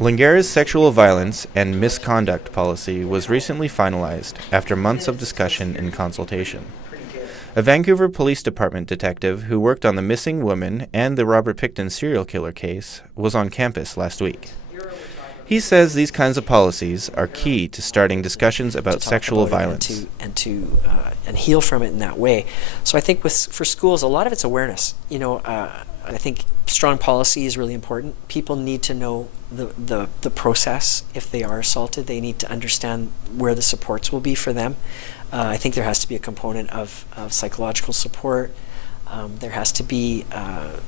Lingare's sexual violence and misconduct policy was recently finalized after months of discussion and consultation. A Vancouver Police Department detective who worked on the missing woman and the Robert Pickton serial killer case was on campus last week. He says these kinds of policies are key to starting discussions about sexual violence. And heal from it in that way. So I think for schools, a lot of it's awareness. I think strong policy is really important. People need to know the process. If they are assaulted, they need to understand where the supports will be for them. I think there has to be a component of psychological support. There has to be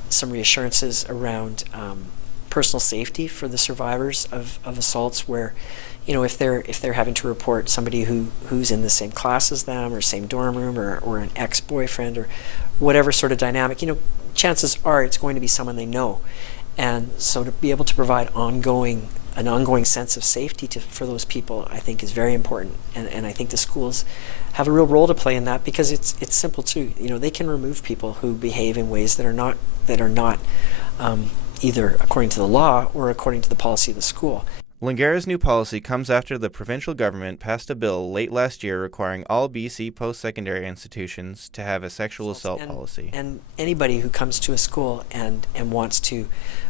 some reassurances around personal safety for the survivors of assaults, where if they're having to report somebody who's in the same class as them or same dorm room or an ex-boyfriend or whatever sort of dynamic, chances are it's going to be someone they know. And so to be able to provide an ongoing sense of safety for those people, I think is very important. And I think the schools have a real role to play in that, because it's simple too. They can remove people who behave in ways that are not either according to the law or according to the policy of the school. Lingare's new policy comes after the provincial government passed a bill late last year requiring all BC post-secondary institutions to have a sexual assault policy. And anybody who comes to a school and wants to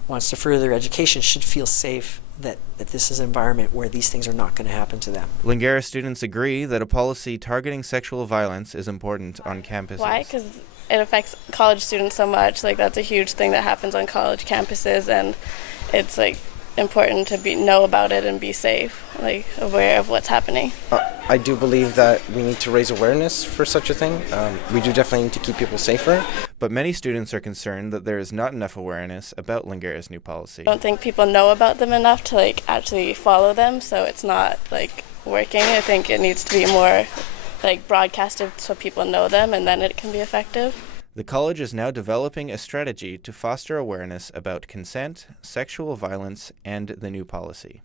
further their education should feel safe that this is an environment where these things are not going to happen to them. Lingare students agree that a policy targeting sexual violence is important on campuses. Why? Because it affects college students so much. That's a huge thing that happens on college campuses, and it's important to know about it and be safe, aware of what's happening. I do believe that we need to raise awareness for such a thing. We do definitely need to keep people safer. But many students are concerned that there is not enough awareness about Lingare's new policy. I don't think people know about them enough to actually follow them, so it's not working. I think it needs to be more broadcasted so people know them, and then it can be effective. The college is now developing a strategy to foster awareness about consent, sexual violence, and the new policy.